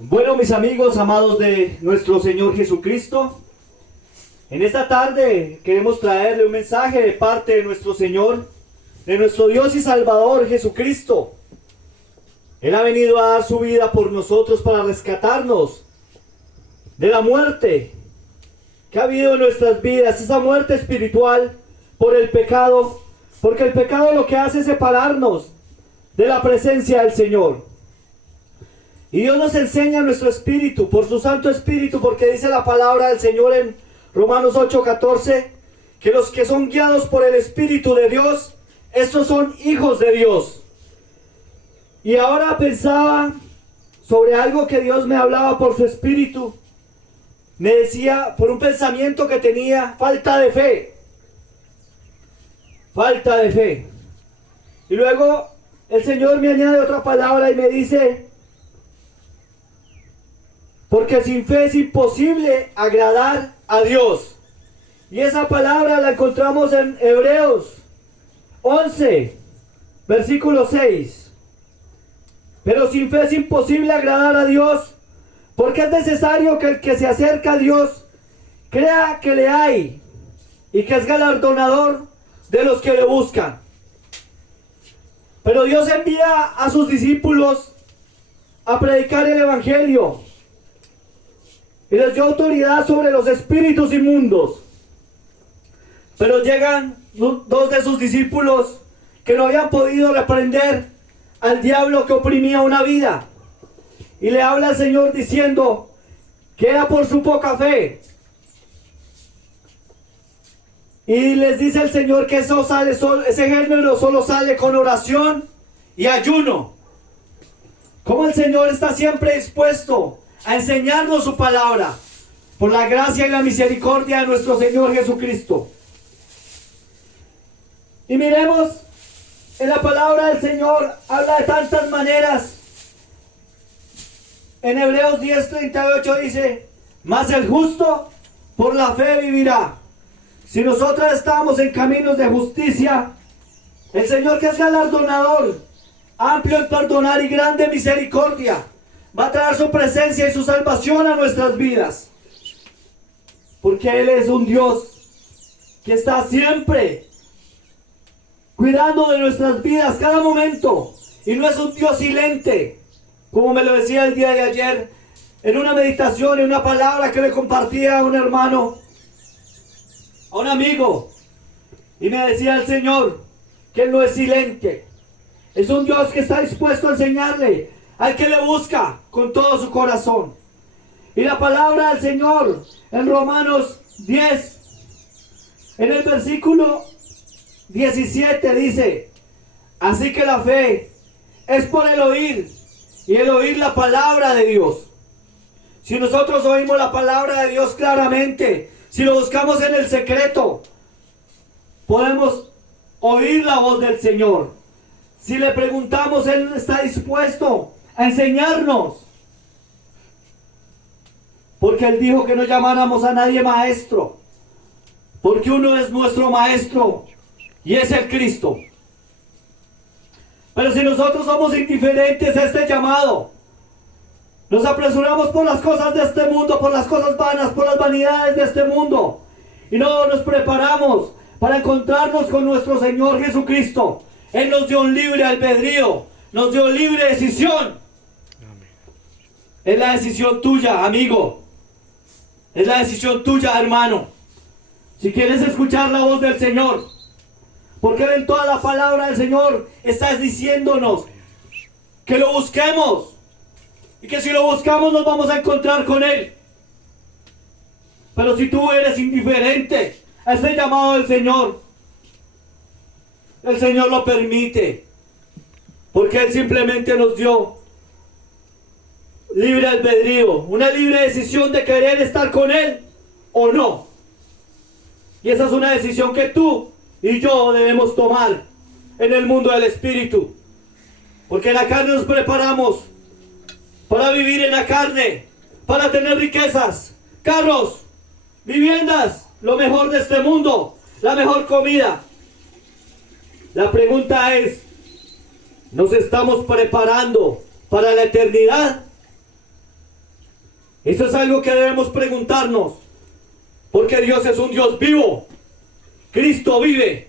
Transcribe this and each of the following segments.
Bueno, mis amigos, amados de nuestro Señor Jesucristo, en esta tarde queremos traerle un mensaje de parte de nuestro Señor, de nuestro Dios y Salvador Jesucristo. Él ha venido a dar su vida por nosotros para rescatarnos de la muerte que ha habido en nuestras vidas, esa muerte espiritual por el pecado, porque el pecado lo que hace es separarnos de la presencia del Señor. Y Dios nos enseña nuestro espíritu, por su Santo Espíritu, porque dice la palabra del Señor en Romanos 8:14, que los que son guiados por el Espíritu de Dios, estos son hijos de Dios. Y ahora pensaba sobre algo que Dios me hablaba por su Espíritu. Me decía, por un pensamiento que tenía, falta de fe. Falta de fe. Y luego el Señor me añade otra palabra y me dice, porque sin fe es imposible agradar a Dios. Y esa palabra la encontramos en Hebreos 11, versículo 6. Pero sin fe es imposible agradar a Dios, porque es necesario que el que se acerca a Dios crea que le hay y que es galardonador de los que le buscan. Pero Dios envía a sus discípulos a predicar el Evangelio y les dio autoridad sobre los espíritus inmundos. Pero llegan dos de sus discípulos que no habían podido reprender al diablo que oprimía una vida. Y le habla al Señor diciendo que era por su poca fe. Y les dice el Señor que ese género solo sale con oración y ayuno. Como el Señor está siempre dispuesto a enseñarnos su palabra, por la gracia y la misericordia de nuestro Señor Jesucristo. Y miremos, en la palabra del Señor habla de tantas maneras. En Hebreos 10:38 dice, mas el justo por la fe vivirá. Si nosotros estamos en caminos de justicia, el Señor, que es galardonador, amplio en perdonar y grande misericordia, va a traer su presencia y su salvación a nuestras vidas. Porque Él es un Dios que está siempre cuidando de nuestras vidas cada momento. Y no es un Dios silente, como me lo decía el día de ayer, en una meditación, en una palabra que le compartía a un hermano, a un amigo. Y me decía el Señor que Él no es silente. Es un Dios que está dispuesto a enseñarle al que le busca con todo su corazón. Y la palabra del Señor en Romanos 10, en el versículo 17 dice, así que la fe es por el oír, y el oír la palabra de Dios. Si nosotros oímos la palabra de Dios claramente, si lo buscamos en el secreto, podemos oír la voz del Señor. Si le preguntamos, Él está dispuesto a enseñarnos. Porque Él dijo que no llamáramos a nadie maestro, porque uno es nuestro maestro y es el Cristo. Pero si nosotros somos indiferentes a este llamado, nos apresuramos por las cosas de este mundo, por las cosas vanas, por las vanidades de este mundo, y no nos preparamos para encontrarnos con nuestro Señor Jesucristo. Él nos dio un libre albedrío, nos dio libre decisión. Es la decisión tuya, amigo. Es la decisión tuya, hermano. Si quieres escuchar la voz del Señor, porque Él en toda la palabra del Señor está diciéndonos que lo busquemos, y que si lo buscamos nos vamos a encontrar con Él. Pero si tú eres indiferente a este llamado del Señor, el Señor lo permite, porque Él simplemente nos dio libre albedrío, una libre decisión de querer estar con Él o no. Y esa es una decisión que tú y yo debemos tomar en el mundo del Espíritu. Porque en la carne nos preparamos para vivir en la carne, para tener riquezas, carros, viviendas, lo mejor de este mundo, la mejor comida. La pregunta es, ¿nos estamos preparando para la eternidad? Eso es algo que debemos preguntarnos, porque Dios es un Dios vivo. Cristo vive.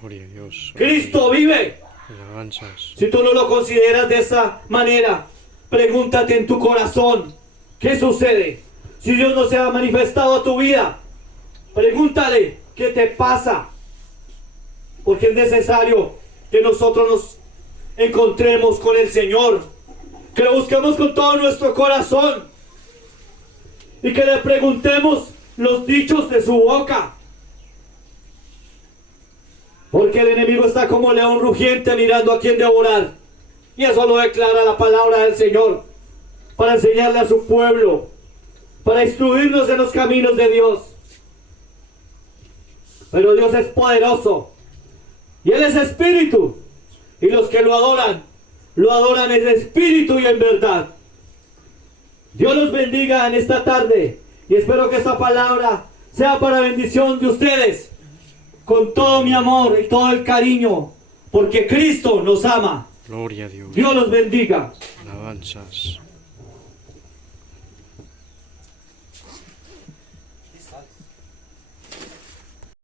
Gloria a Dios. Cristo vive. Alabanzas. Si tú no lo consideras de esa manera, pregúntate en tu corazón, ¿qué sucede? Si Dios no se ha manifestado a tu vida, pregúntale, ¿qué te pasa? Porque es necesario que nosotros nos encontremos con el Señor, que lo busquemos con todo nuestro corazón y que le preguntemos los dichos de su boca. Porque el enemigo está como león rugiente mirando a quien devorar. Y eso lo declara la palabra del Señor, para enseñarle a su pueblo, para instruirnos en los caminos de Dios. Pero Dios es poderoso y Él es espíritu, y los que lo adoran en espíritu y en verdad. Dios los bendiga en esta tarde, y espero que esta palabra sea para bendición de ustedes, con todo mi amor y todo el cariño, porque Cristo nos ama. Gloria a Dios. Dios los bendiga. Alabanzas.